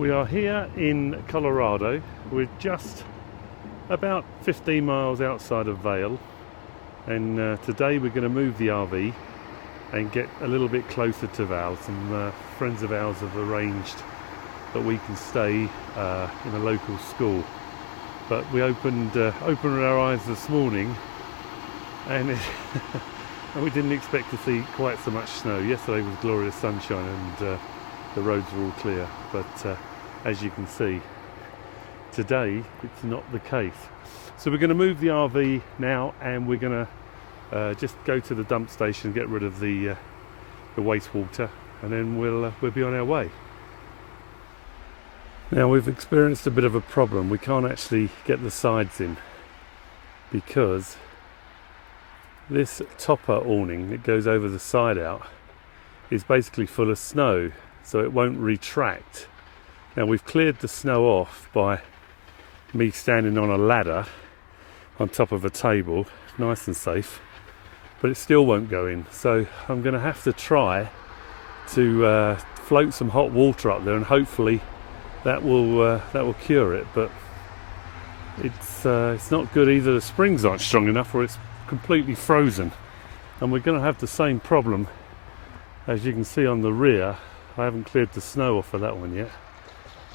We are here in Colorado. We're just about 15 miles outside of Vail, and today we're going to move the RV and get a little bit closer to Vail. Some friends of ours have arranged that we can stay in a local school. But we opened our eyes this morning, and and we didn't expect to see quite so much snow. Yesterday was glorious sunshine and the roads were all clear, but as you can see, today it's not the case. So we're going to move the RV now, and we're going to just go to the dump station and get rid of the wastewater, and then we'll be on our way. Now, we've experienced a bit of a problem. We can't actually get the sides in because this topper awning that goes over the side out is basically full of snow, so it won't retract. Now, we've cleared the snow off by me standing on a ladder on top of a table, nice and safe, but it still won't go in. So I'm going to have to try to float some hot water up there, and hopefully that will cure it. But it's not good either. The springs aren't strong enough, or it's completely frozen, and we're going to have the same problem as you can see on the rear. I haven't cleared the snow off of that one yet,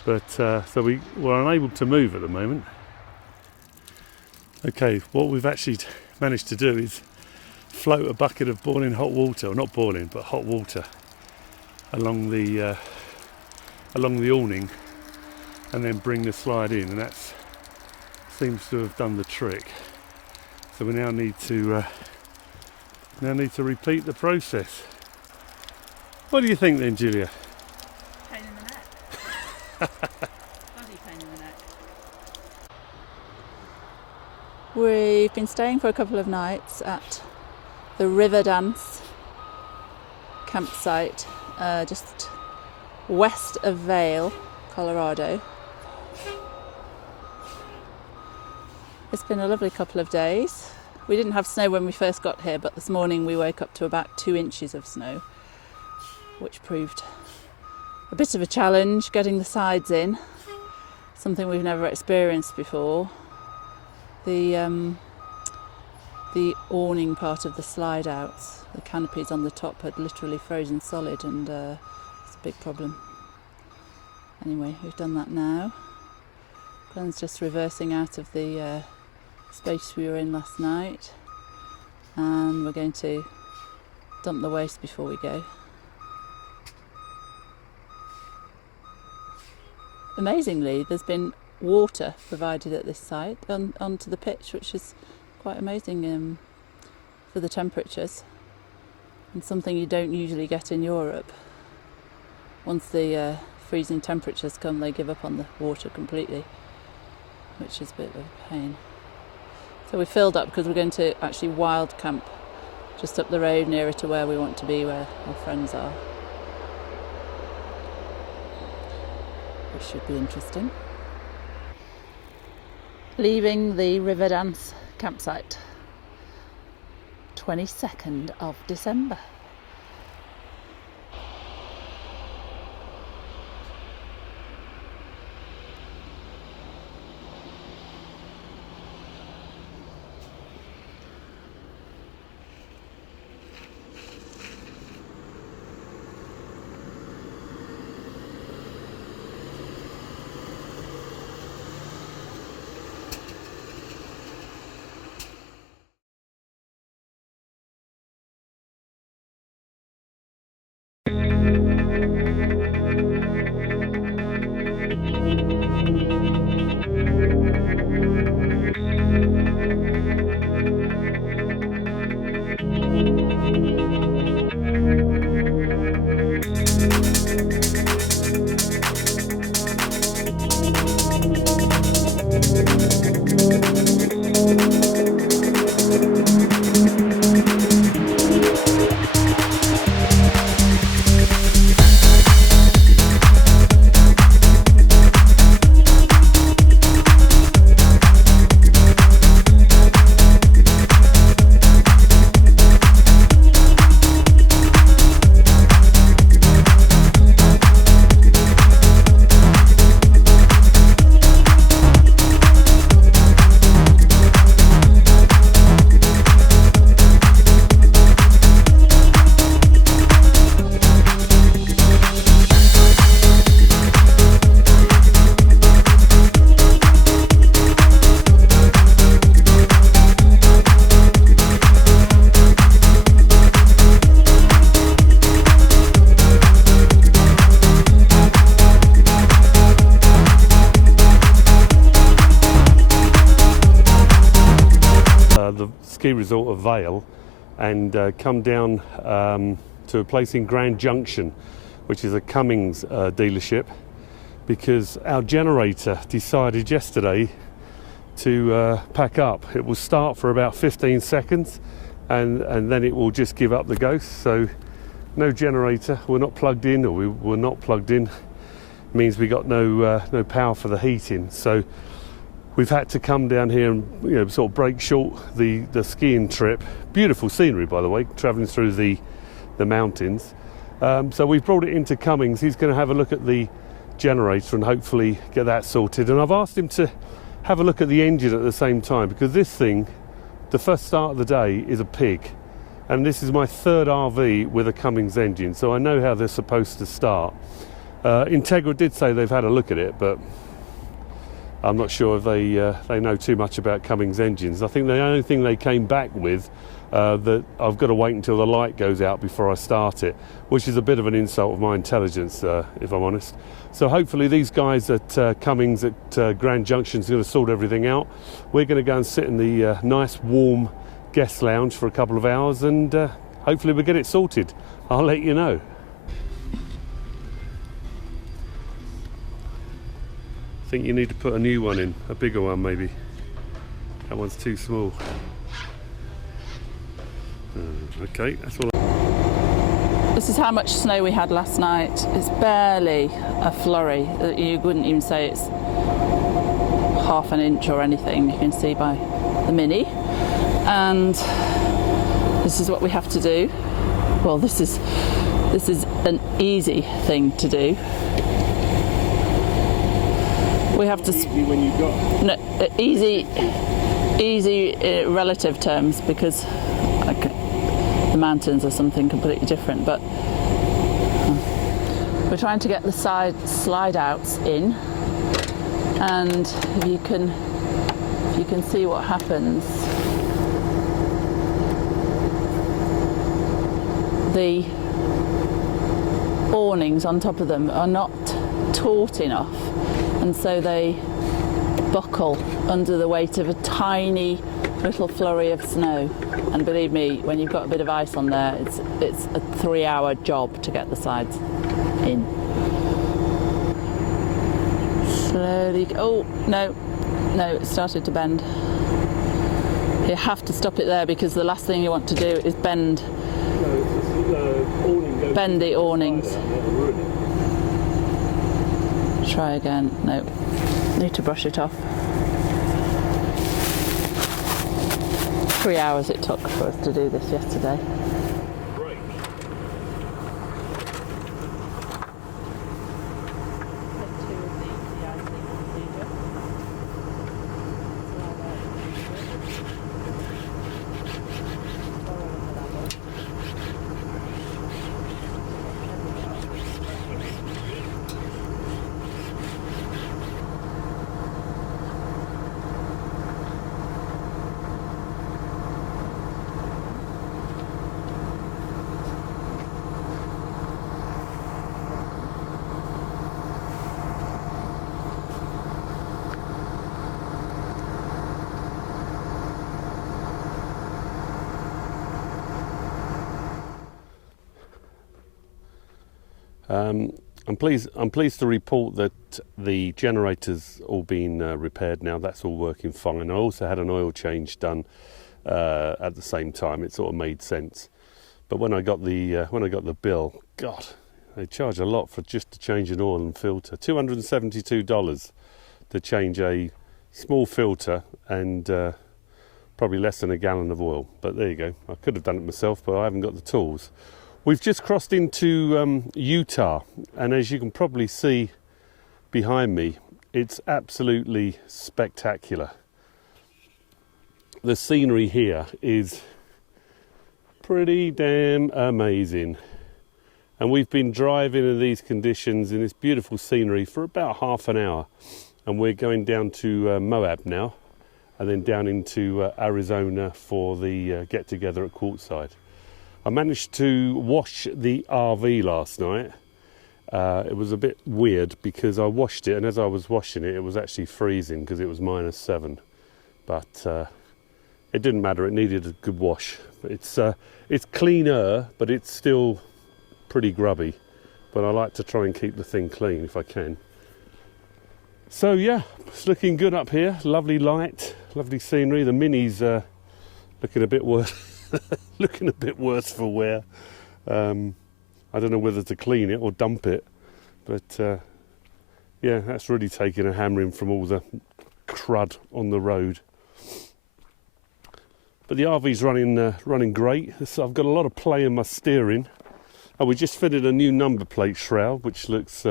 but so we're unable to move at the moment. Okay, what we've actually managed to do is float a bucket of boiling hot water, or not boiling, but hot water, along the awning, and then bring the slide in, and that seems to have done the trick. So we now need to repeat the process. What do you think then, Julia? Pain in the neck. Bloody pain in the neck. We've been staying for a couple of nights at the River Dance campsite, just west of Vail, Colorado. It's been a lovely couple of days. We didn't have snow when we first got here, but this morning we woke up to about 2 inches of snow, which proved a bit of a challenge getting the sides in, something we've never experienced before. The awning part of the slide outs, the canopies on the top had literally frozen solid, and it's a big problem. Anyway, we've done that now. Glenn's just reversing out of the space we were in last night, and we're going to dump the waste before we go. Amazingly, there's been water provided at this site onto the pitch, which is quite amazing for the temperatures, and something you don't usually get in Europe. Once the freezing temperatures come, they give up on the water completely, which is a bit of a pain. So we filled up because we're going to actually wild camp just up the road nearer to where we want to be, where our friends are, which should be interesting. Leaving the River Dance campsite, 22nd of December. the ski resort of Vail and come down to a place in Grand Junction, which is a Cummins dealership, because our generator decided yesterday to pack up. It will start for about 15 seconds and then it will just give up the ghost. So no generator, we're not plugged in, or we were not plugged in, means we got no power for the heating. So we've had to come down here and sort of break short the skiing trip. Beautiful scenery, by the way, travelling through the mountains. So we've brought it into Cummins. He's going to have a look at the generator and hopefully get that sorted. And I've asked him to have a look at the engine at the same time, because this thing, the first start of the day, is a pig. And this is my third RV with a Cummins engine, so I know how they're supposed to start. Entegra did say they've had a look at it, but I'm not sure if they know too much about Cummins engines. I think the only thing they came back with, that I've got to wait until the light goes out before I start it, which is a bit of an insult of my intelligence, if I'm honest. So hopefully these guys at Cummins at Grand Junction is going to sort everything out. We're going to go and sit in the nice warm guest lounge for a couple of hours, and hopefully we'll get it sorted. I'll let you know. I think you need to put a new one in, a bigger one maybe. That one's too small. Okay, that's all. This is how much snow we had last night. It's barely a flurry. You wouldn't even say it's half an inch or anything. You can see by the Mini. And this is what we have to do. Well, this is an easy thing to do. We have to. Easy when you got. No, easy relative terms, because the mountains are something completely different. But we're trying to get the side slide outs in, and if you can see what happens. The awnings on top of them are not taut enough, and so they buckle under the weight of a tiny little flurry of snow. And believe me, when you've got a bit of ice on there, it's a 3-hour job to get the sides in. Slowly. Oh no, it started to bend. You have to stop it there, because the last thing you want to do is bend the awnings. Try again. No, need to brush it off. 3 hours it took for us to do this yesterday. I'm pleased to report that the generator's all been repaired now. That's all working fine. I also had an oil change done at the same time. It sort of made sense. But when I got the bill, God, they charge a lot for just to change an oil and filter. $272 to change a small filter and probably less than a gallon of oil. But there you go. I could have done it myself, but I haven't got the tools. We've just crossed into Utah, and as you can probably see behind me, it's absolutely spectacular. The scenery here is pretty damn amazing. And we've been driving in these conditions in this beautiful scenery for about half an hour, and we're going down to Moab now, and then down into Arizona for the get-together at Quartzsite. I managed to wash the RV last night. It was a bit weird because I washed it, and as I was washing it, it was actually freezing because it was -7. But it didn't matter, it needed a good wash. It's cleaner, but it's still pretty grubby. But I like to try and keep the thing clean if I can. So yeah, it's looking good up here. Lovely light, lovely scenery. The Mini's looking a bit worse, looking a bit worse for wear. I don't know whether to clean it or dump it, but yeah, that's really taking a hammering from all the crud on the road. But the RV's running great. So I've got a lot of play in my steering. Oh, we just fitted a new number plate shroud, which looks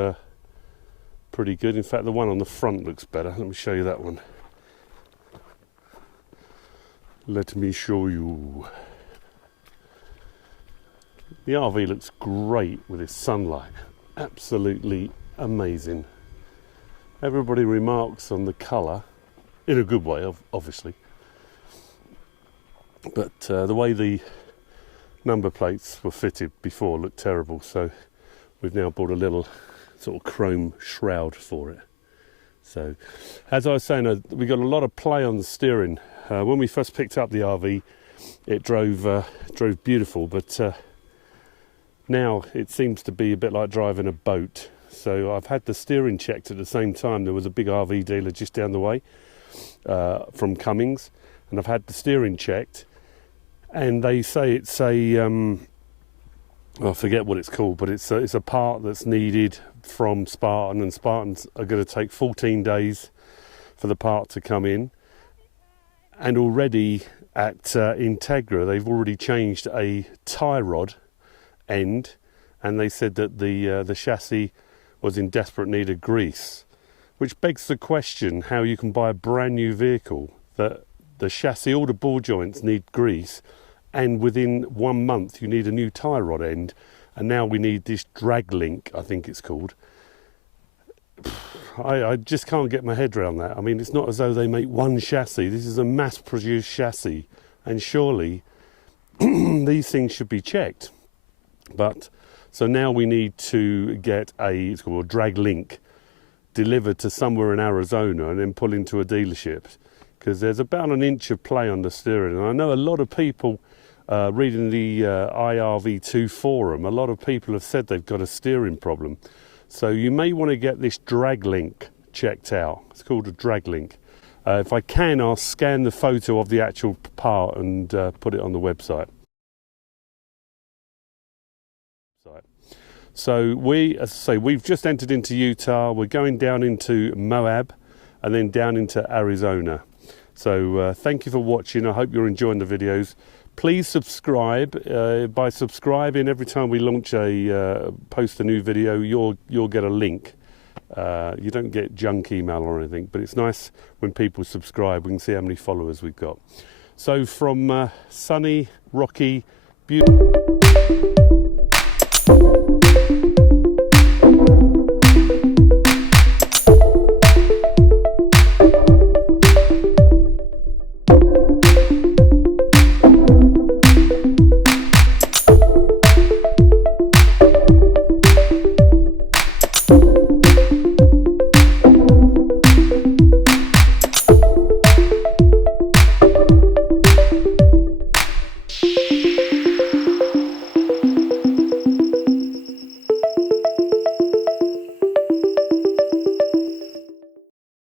pretty good. In fact, the one on the front looks better. Let me show you that one. Let me show you. The RV looks great with its sunlight. Absolutely amazing. Everybody remarks on the colour, in a good way, obviously. But the way the number plates were fitted before looked terrible, so we've now bought a little sort of chrome shroud for it. So, as I was saying, we got a lot of play on the steering. When we first picked up the RV, it drove beautiful, but now it seems to be a bit like driving a boat. So I've had the steering checked at the same time. There was a big RV dealer just down the way from Cummins, and I've had the steering checked, and they say it's a I forget what it's called, but it's a part that's needed from Spartan, and Spartans are going to take 14 days for the part to come in. And already at Entegra, they've already changed a tie rod end, and they said that the chassis was in desperate need of grease, which begs the question how you can buy a brand new vehicle that the chassis, all the ball joints need grease, and within 1 month you need a new tie rod end, and now we need this drag link, I think it's called. I just can't get my head around that. I mean, it's not as though they make one chassis. This is a mass-produced chassis, and surely these things should be checked. But so now we need to get it's called a drag link delivered to somewhere in Arizona and then pull into a dealership, because there's about an inch of play on the steering. And I know a lot of people reading the IRV2 forum, a lot of people have said they've got a steering problem. So you may want to get this drag link checked out. It's called a drag link. If I can, I'll scan the photo of the actual part and put it on the website. So as I say, we've just entered into Utah. We're going down into Moab and then down into Arizona. So thank you for watching. I hope you're enjoying the videos. Please subscribe. By subscribing, every time we launch post a new video, you'll get a link. You don't get junk email or anything, but it's nice when people subscribe. We can see how many followers we've got. So from sunny, rocky, beautiful.